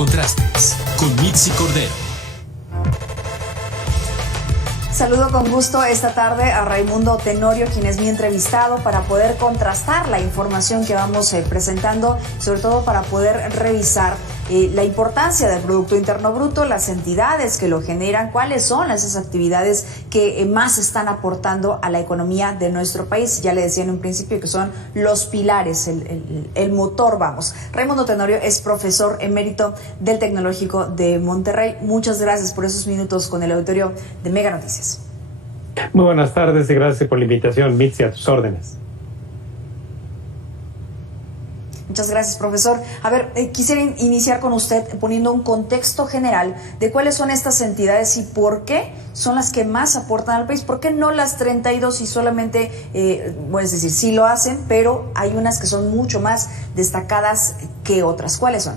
Contrastes con Mitzi Cordero. Saludo con gusto esta tarde a Raimundo Tenorio, quien es mi entrevistado, para poder contrastar la información que vamos presentando, sobre todo para poder revisar la importancia del Producto Interno Bruto, las entidades que lo generan, cuáles son esas actividades que más están aportando a la economía de nuestro país. Ya le decía en un principio que son los pilares, el motor, vamos. Raimundo Tenorio es profesor emérito del Tecnológico de Monterrey. Muchas gracias por esos minutos con el auditorio de Mega Noticias. Muy buenas tardes y gracias por la invitación, Mitzi, a tus órdenes. Muchas gracias, profesor. A ver, quisiera iniciar con usted poniendo un contexto general de cuáles son estas entidades y por qué son las que más aportan al país. ¿Por qué no las 32 y solamente, bueno, es decir, sí lo hacen, pero hay unas que son mucho más destacadas que otras? ¿Cuáles son?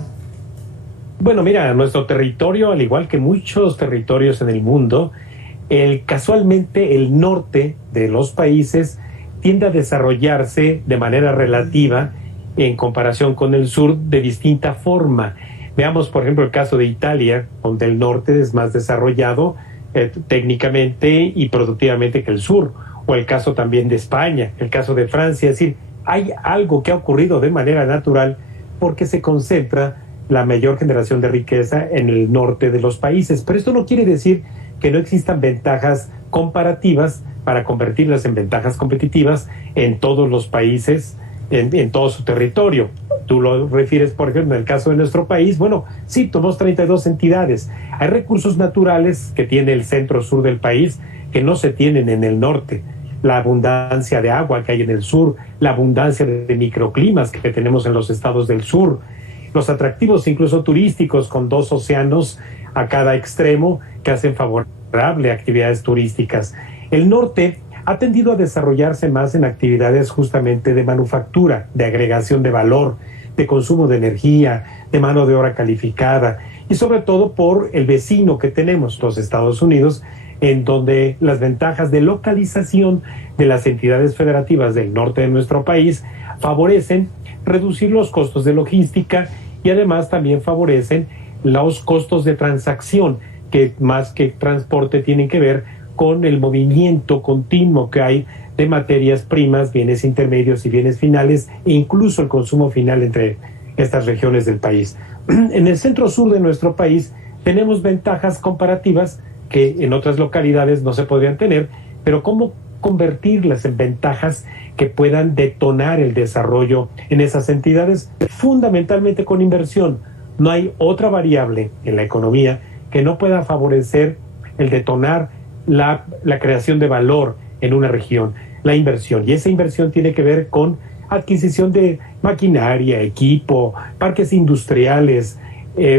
Bueno, mira, nuestro territorio, al igual que muchos territorios en el mundo, casualmente el norte de los países tiende a desarrollarse de manera relativa en comparación con el sur de distinta forma. Veamos, por ejemplo, el caso de Italia, donde el norte es más desarrollado técnicamente y productivamente que el sur, o el caso también de España, el caso de Francia. Es decir, hay algo que ha ocurrido de manera natural porque se concentra la mayor generación de riqueza en el norte de los países. Pero esto no quiere decir que no existan ventajas comparativas para convertirlas en ventajas competitivas en todos los países, en todo su territorio. Tú lo refieres, por ejemplo, en el caso de nuestro país. Bueno, sí, tenemos 32 entidades. Hay recursos naturales que tiene el centro-sur del país que no se tienen en el norte. La abundancia de agua que hay en el sur, la abundancia de microclimas que tenemos en los estados del sur, los atractivos incluso turísticos con 2 océanos a cada extremo que hacen favorable actividades turísticas. El norte ha tendido a desarrollarse más en actividades justamente de manufactura, de agregación de valor, de consumo de energía, de mano de obra calificada y sobre todo por el vecino que tenemos, los Estados Unidos, en donde las ventajas de localización de las entidades federativas del norte de nuestro país favorecen reducir los costos de logística y además también favorecen los costos de transacción, que más que transporte tienen que ver con el movimiento continuo que hay de materias primas, bienes intermedios y bienes finales, e incluso el consumo final entre estas regiones del país. En el centro-sur de nuestro país tenemos ventajas comparativas que en otras localidades no se podrían tener, pero ¿cómo convertirlas en ventajas que puedan detonar el desarrollo en esas entidades? Fundamentalmente con inversión. No hay otra variable en la economía que no pueda favorecer el detonar la creación de valor en una región, la inversión. Y esa inversión tiene que ver con adquisición de maquinaria, equipo, parques industriales,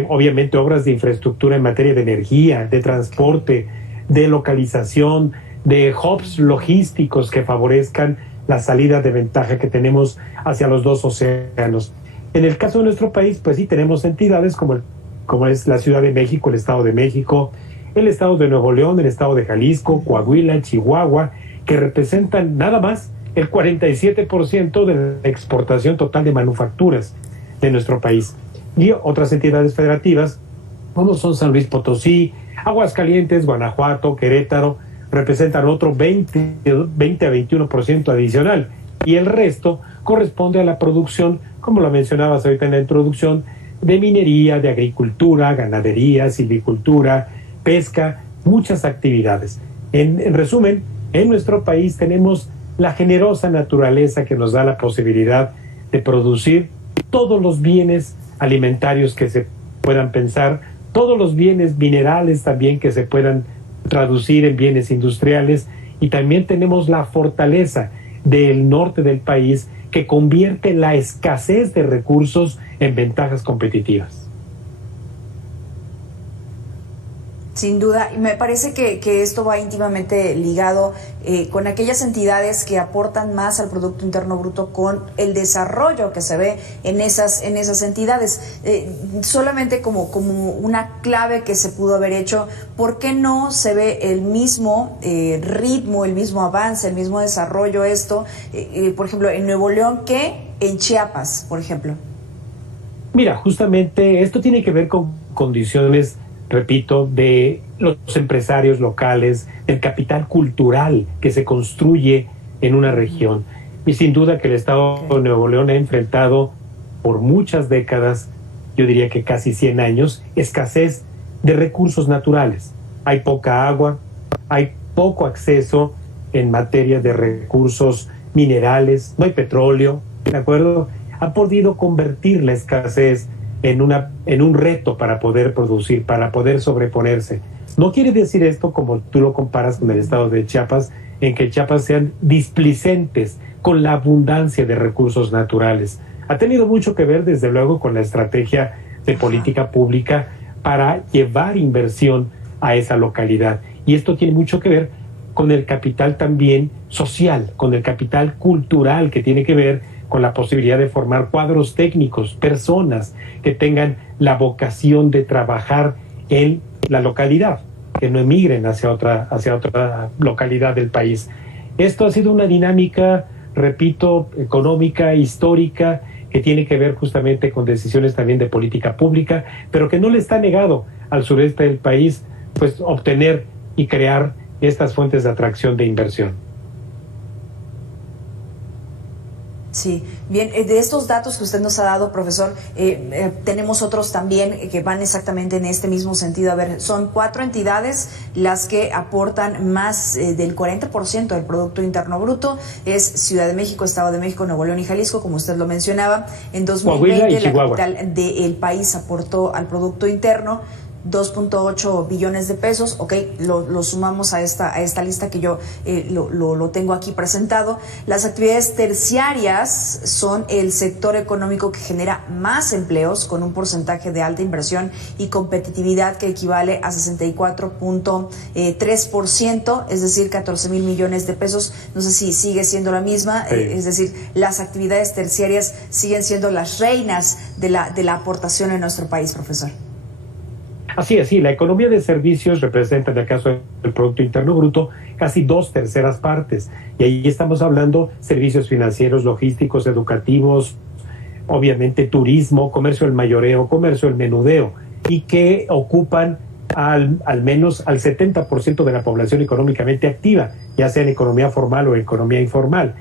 obviamente obras de infraestructura en materia de energía, de transporte, de localización, de hubs logísticos que favorezcan la salida de ventaja que tenemos hacia los 2 océanos. En el caso de nuestro país, pues sí tenemos entidades como es la Ciudad de México, el Estado de México, el Estado de Nuevo León, el Estado de Jalisco, Coahuila, Chihuahua, que representan nada más el 47% de la exportación total de manufacturas de nuestro país. Y otras entidades federativas, como son San Luis Potosí, Aguascalientes, Guanajuato, Querétaro, representan otro 20 a 21% adicional. Y el resto corresponde a la producción, como lo mencionabas ahorita en la introducción, de minería, de agricultura, ganadería, silvicultura, pesca, muchas actividades. En resumen, en nuestro país tenemos la generosa naturaleza que nos da la posibilidad de producir todos los bienes alimentarios que se puedan pensar, todos los bienes minerales también que se puedan traducir en bienes industriales, y también tenemos la fortaleza del norte del país que convierte la escasez de recursos en ventajas competitivas. Sin duda, y me parece que esto va íntimamente ligado con aquellas entidades que aportan más al Producto Interno Bruto, con el desarrollo que se ve en esas entidades. Solamente como una clave que se pudo haber hecho, ¿por qué no se ve el mismo ritmo, el mismo avance, el mismo desarrollo por ejemplo, en Nuevo León que en Chiapas, por ejemplo? Mira, justamente esto tiene que ver con condiciones, repito, de los empresarios locales, el capital cultural que se construye en una región. Y sin duda que el Estado de Nuevo León ha enfrentado por muchas décadas, yo diría que casi 100 años, escasez de recursos naturales. Hay poca agua, hay poco acceso en materia de recursos minerales, no hay petróleo, ¿de acuerdo? Ha podido convertir la escasez en un reto para poder producir, para poder sobreponerse. No quiere decir esto, como tú lo comparas con el estado de Chiapas, en que Chiapas sean displicentes con la abundancia de recursos naturales. Ha tenido mucho que ver, desde luego, con la estrategia de política pública para llevar inversión a esa localidad. Y esto tiene mucho que ver con el capital también social, con el capital cultural, que tiene que ver con la posibilidad de formar cuadros técnicos, personas que tengan la vocación de trabajar en la localidad, que no emigren hacia otra localidad del país. Esto ha sido una dinámica, repito, económica, histórica, que tiene que ver justamente con decisiones también de política pública, pero que no le está negado al sureste del país, pues, obtener y crear estas fuentes de atracción de inversión. Sí, bien, de estos datos que usted nos ha dado, profesor, tenemos otros también que van exactamente en este mismo sentido. A ver, son 4 entidades las que aportan más del 40% del Producto Interno Bruto. Es Ciudad de México, Estado de México, Nuevo León y Jalisco, como usted lo mencionaba. En 2020 la capital del país aportó al Producto Interno 2.8 billones de pesos. Ok, lo sumamos a esta lista que yo lo tengo aquí presentado. Las actividades terciarias son el sector económico que genera más empleos, con un porcentaje de alta inversión y competitividad que equivale a 64.3%, es decir, 14,000 millones de pesos. No sé si sigue siendo la misma, sí. Es decir, las actividades terciarias siguen siendo las reinas de la aportación en nuestro país, profesor. Así es, sí, la economía de servicios representa, en el caso del Producto Interno Bruto, casi 2/3 partes. Y ahí estamos hablando servicios financieros, logísticos, educativos, obviamente turismo, comercio al mayoreo, comercio al menudeo, y que ocupan al menos al 70% de la población económicamente activa, ya sea en economía formal o economía informal.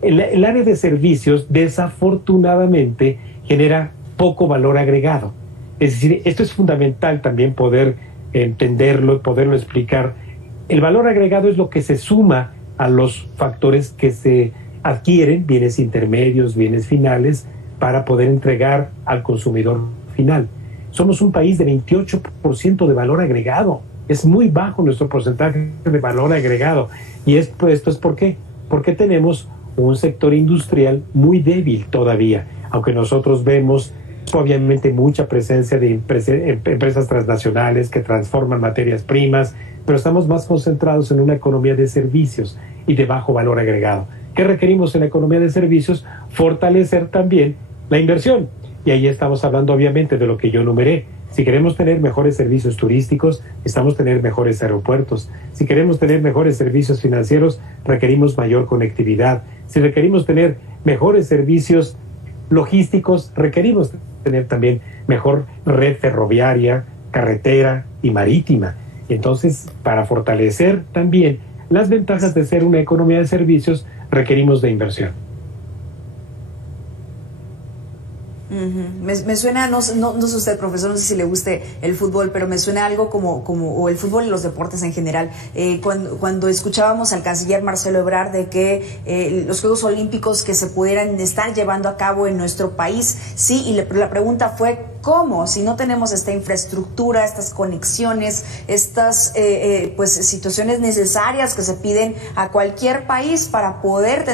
El área de servicios, desafortunadamente, genera poco valor agregado. Es decir, esto es fundamental también poder entenderlo, poderlo explicar. El valor agregado es lo que se suma a los factores que se adquieren, bienes intermedios, bienes finales, para poder entregar al consumidor final. Somos un país de 28% de valor agregado. Es muy bajo nuestro porcentaje de valor agregado. Y esto es ¿por qué? Porque tenemos un sector industrial muy débil todavía, aunque nosotros vemos obviamente mucha presencia de empresas transnacionales que transforman materias primas, pero estamos más concentrados en una economía de servicios y de bajo valor agregado. ¿Qué requerimos en la economía de servicios? Fortalecer también la inversión. Y ahí estamos hablando obviamente de lo que yo enumeré. Si queremos tener mejores servicios turísticos, necesitamos tener mejores aeropuertos. Si queremos tener mejores servicios financieros, requerimos mayor conectividad. Si requerimos tener mejores servicios logísticos, requerimos tener también mejor red ferroviaria, carretera y marítima. Entonces, para fortalecer también las ventajas de ser una economía de servicios, requerimos de inversión. Me suena, no sé usted, profesor, no sé si le guste el fútbol, pero me suena algo como o el fútbol y los deportes en general. Cuando escuchábamos al canciller Marcelo Ebrard de que los Juegos Olímpicos que se pudieran estar llevando a cabo en nuestro país, sí, y la pregunta fue, ¿cómo? Si no tenemos esta infraestructura, estas conexiones, estas pues situaciones necesarias que se piden a cualquier país para poder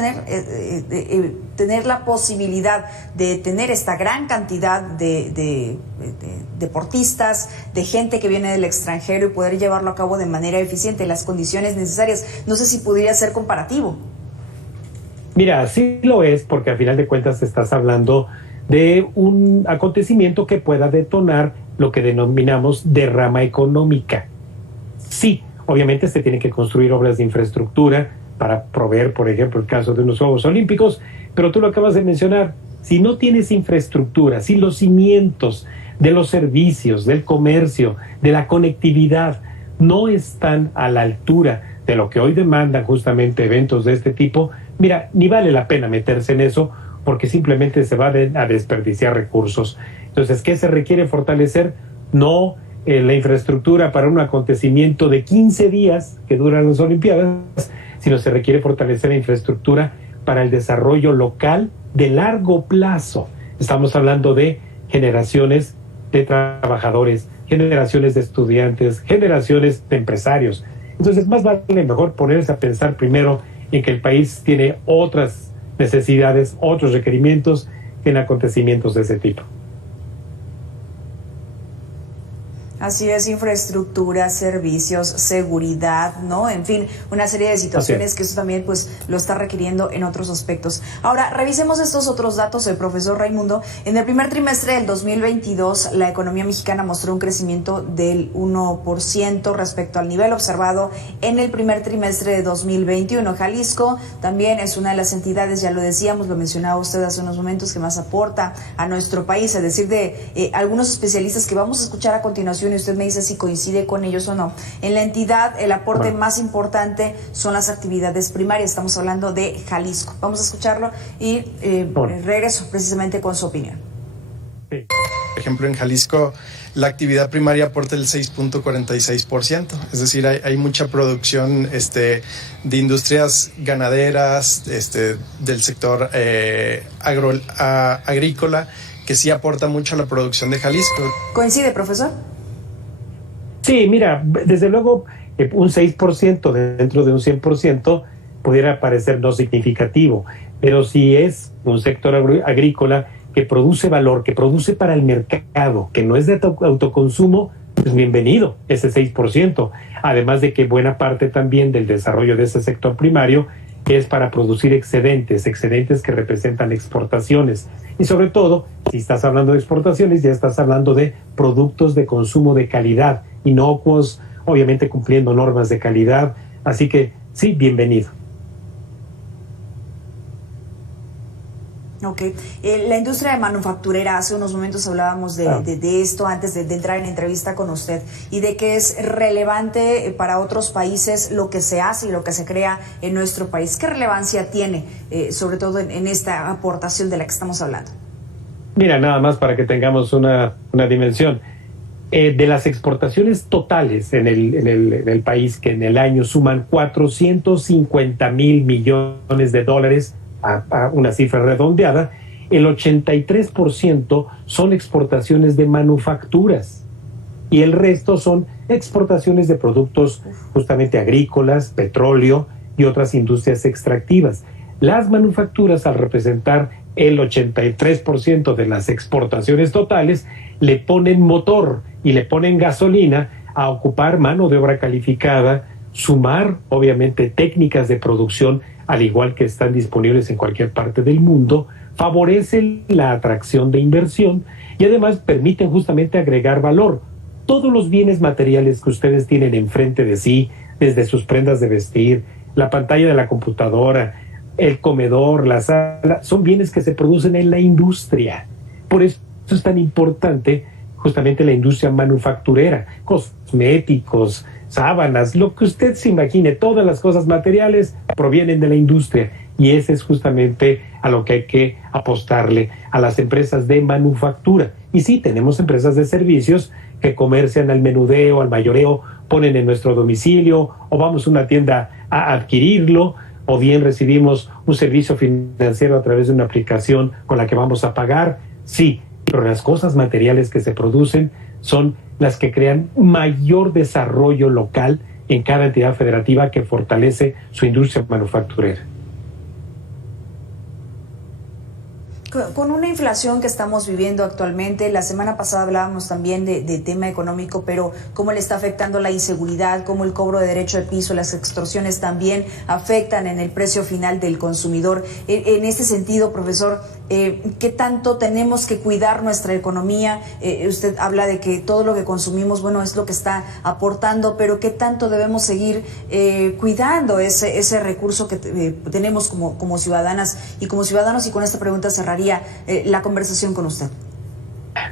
tener la posibilidad de tener esta gran cantidad de deportistas, de gente que viene del extranjero y poder llevarlo a cabo de manera eficiente, las condiciones necesarias. No sé si pudiera ser comparativo. Mira, sí lo es, porque al final de cuentas estás hablando de un acontecimiento que pueda detonar lo que denominamos derrama económica. Sí, obviamente se tienen que construir obras de infraestructura para proveer, por ejemplo, el caso de unos Juegos Olímpicos, pero tú lo acabas de mencionar, si no tienes infraestructura, si los cimientos de los servicios, del comercio, de la conectividad, no están a la altura de lo que hoy demandan justamente eventos de este tipo, mira, ni vale la pena meterse en eso porque simplemente se va a desperdiciar recursos. Entonces, ¿qué se requiere fortalecer? No la infraestructura para un acontecimiento de 15 días que duran las Olimpiadas, sino se requiere fortalecer la infraestructura para el desarrollo local de largo plazo. Estamos hablando de generaciones de trabajadores, generaciones de estudiantes, generaciones de empresarios. Entonces, más vale mejor ponerse a pensar primero en que el país tiene otras necesidades, otros requerimientos en acontecimientos de ese tipo. Así es, infraestructura, servicios, seguridad, ¿no? En fin, una serie de situaciones que eso también pues lo está requiriendo en otros aspectos. Ahora, revisemos estos otros datos del profesor Raimundo. En el primer trimestre del 2022, la economía mexicana mostró un crecimiento del 1% respecto al nivel observado en el primer trimestre de 2021. Jalisco también es una de las entidades, ya lo decíamos, lo mencionaba usted hace unos momentos, que más aporta a nuestro país, es decir, de algunos especialistas que vamos a escuchar a continuación, y usted me dice si coincide con ellos o no. En la entidad, el aporte más importante son las actividades primarias. Estamos hablando de Jalisco. Vamos a escucharlo y regreso precisamente con su opinión. Por ejemplo, en Jalisco, la actividad primaria aporta el 6.46%. Es decir, hay mucha producción de industrias ganaderas, del sector agrícola, que sí aporta mucho a la producción de Jalisco. ¿Coincide, profesor? Sí, mira, desde luego un 6% dentro de un 100% pudiera parecer no significativo, pero si es un sector agrícola que produce valor, que produce para el mercado, que no es de autoconsumo, pues bienvenido ese 6%. Además de que buena parte también del desarrollo de ese sector primario es para producir excedentes que representan exportaciones. Y sobre todo, si estás hablando de exportaciones, ya estás hablando de productos de consumo de calidad, inocuos, obviamente cumpliendo normas de calidad. Así que sí, bienvenido. Ok. La industria manufacturera, hace unos momentos hablábamos de esto antes de entrar en entrevista con usted, y de que es relevante para otros países lo que se hace y lo que se crea en nuestro país. ¿Qué relevancia tiene, sobre todo en esta aportación de la que estamos hablando? Mira, nada más para que tengamos una dimensión. De las exportaciones totales en el país, que en el año suman 450,000 millones de dólares, a una cifra redondeada, el 83% son exportaciones de manufacturas y el resto son exportaciones de productos justamente agrícolas, petróleo y otras industrias extractivas. Las manufacturas, al representar el 83% de las exportaciones totales, le ponen motor y le ponen gasolina a ocupar mano de obra calificada, sumar obviamente técnicas de producción al igual que están disponibles en cualquier parte del mundo, favorecen la atracción de inversión y además permiten justamente agregar valor. Todos los bienes materiales que ustedes tienen enfrente de sí, desde sus prendas de vestir, la pantalla de la computadora, el comedor, la sala, son bienes que se producen en la industria. Por eso es tan importante justamente la industria manufacturera, cosméticos, sábanas, lo que usted se imagine, todas las cosas materiales provienen de la industria, y ese es justamente a lo que hay que apostarle, a las empresas de manufactura. Y sí, tenemos empresas de servicios que comercian al menudeo, al mayoreo, ponen en nuestro domicilio, o vamos a una tienda a adquirirlo, o bien recibimos un servicio financiero a través de una aplicación con la que vamos a pagar. Sí, pero las cosas materiales que se producen son las que crean mayor desarrollo local en cada entidad federativa que fortalece su industria manufacturera. Con una inflación que estamos viviendo actualmente, la semana pasada hablábamos también de tema económico, pero cómo le está afectando la inseguridad, cómo el cobro de derecho de piso, las extorsiones también afectan en el precio final del consumidor. En este sentido, profesor, ¿Qué tanto tenemos que cuidar nuestra economía? Usted habla de que todo lo que consumimos, bueno, es lo que está aportando, pero ¿qué tanto debemos seguir cuidando ese recurso que tenemos como ciudadanas y como ciudadanos? Y con esta pregunta cerraría la conversación con usted.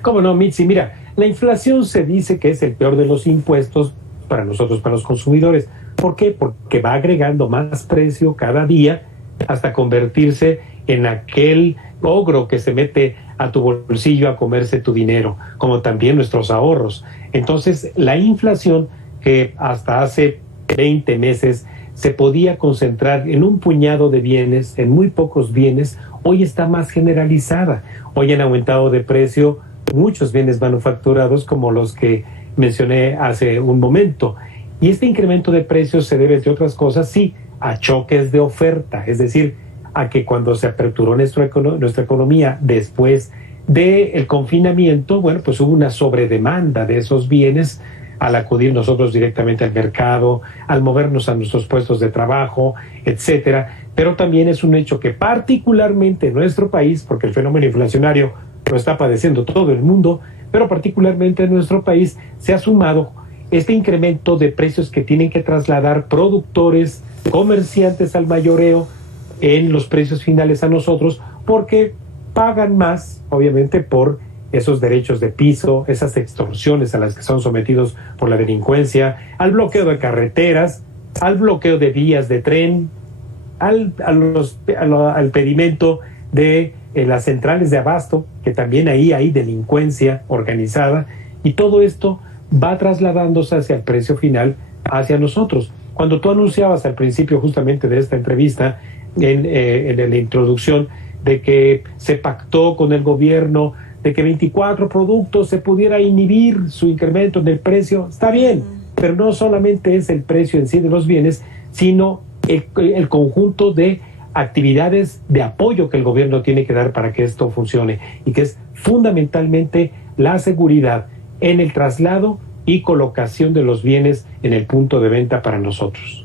¿Cómo no, Mitzi? Mira, la inflación se dice que es el peor de los impuestos para nosotros, para los consumidores. ¿Por qué? Porque va agregando más precio cada día hasta convertirse en aquel ogro que se mete a tu bolsillo a comerse tu dinero, como también nuestros ahorros. Entonces, la inflación, que hasta hace 20 meses se podía concentrar en un puñado de bienes, en muy pocos bienes, hoy está más generalizada. Hoy han aumentado de precio muchos bienes manufacturados, como los que mencioné hace un momento. Y este incremento de precios se debe, entre otras cosas, sí, a choques de oferta, es decir, a que cuando se aperturó nuestra economía después del confinamiento, bueno, pues hubo una sobredemanda de esos bienes al acudir nosotros directamente al mercado, al movernos a nuestros puestos de trabajo, etcétera. Pero también es un hecho que particularmente en nuestro país, porque el fenómeno inflacionario lo está padeciendo todo el mundo, pero particularmente en nuestro país se ha sumado este incremento de precios que tienen que trasladar productores, comerciantes al mayoreo en los precios finales a nosotros, porque pagan más, obviamente, por esos derechos de piso, esas extorsiones a las que son sometidos por la delincuencia, al bloqueo de carreteras, al bloqueo de vías de tren, al pedimento de las centrales de abasto, que también ahí hay delincuencia organizada, y todo esto va trasladándose hacia el precio final, hacia nosotros. Cuando tú anunciabas al principio justamente de esta entrevista, en la introducción, de que se pactó con el gobierno de que 24 productos se pudiera inhibir su incremento en el precio, está bien, pero no solamente es el precio en sí de los bienes, sino el conjunto de actividades de apoyo que el gobierno tiene que dar para que esto funcione, y que es fundamentalmente la seguridad en el traslado y colocación de los bienes en el punto de venta para nosotros.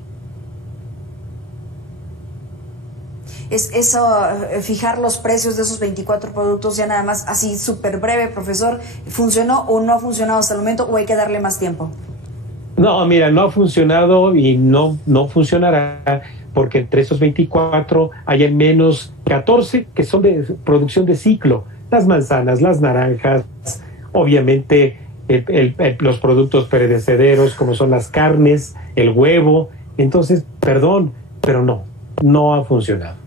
Eso, fijar los precios de esos 24 productos, ya nada más así súper breve, profesor, ¿funcionó o no ha funcionado hasta el momento, o hay que darle más tiempo? No, mira, no ha funcionado y no funcionará, porque entre esos 24 hay al menos 14 que son de producción de ciclo. Las manzanas, las naranjas, obviamente los productos perecederos como son las carnes, el huevo. Entonces, perdón, pero no ha funcionado.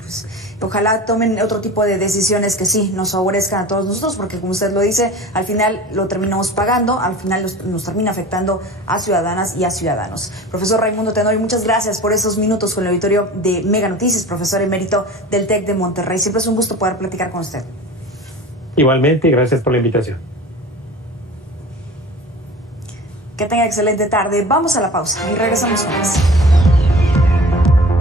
Pues, ojalá tomen otro tipo de decisiones que sí nos favorezcan a todos nosotros, porque como usted lo dice, al final lo terminamos pagando, al final nos termina afectando a ciudadanas y a ciudadanos. Profesor Raimundo Tenorio, muchas gracias por estos minutos con el auditorio de Mega Noticias, profesor emérito del TEC de Monterrey. Siempre es un gusto poder platicar con usted. Igualmente, gracias por la invitación. Que tenga excelente tarde. Vamos a la pausa y regresamos con más.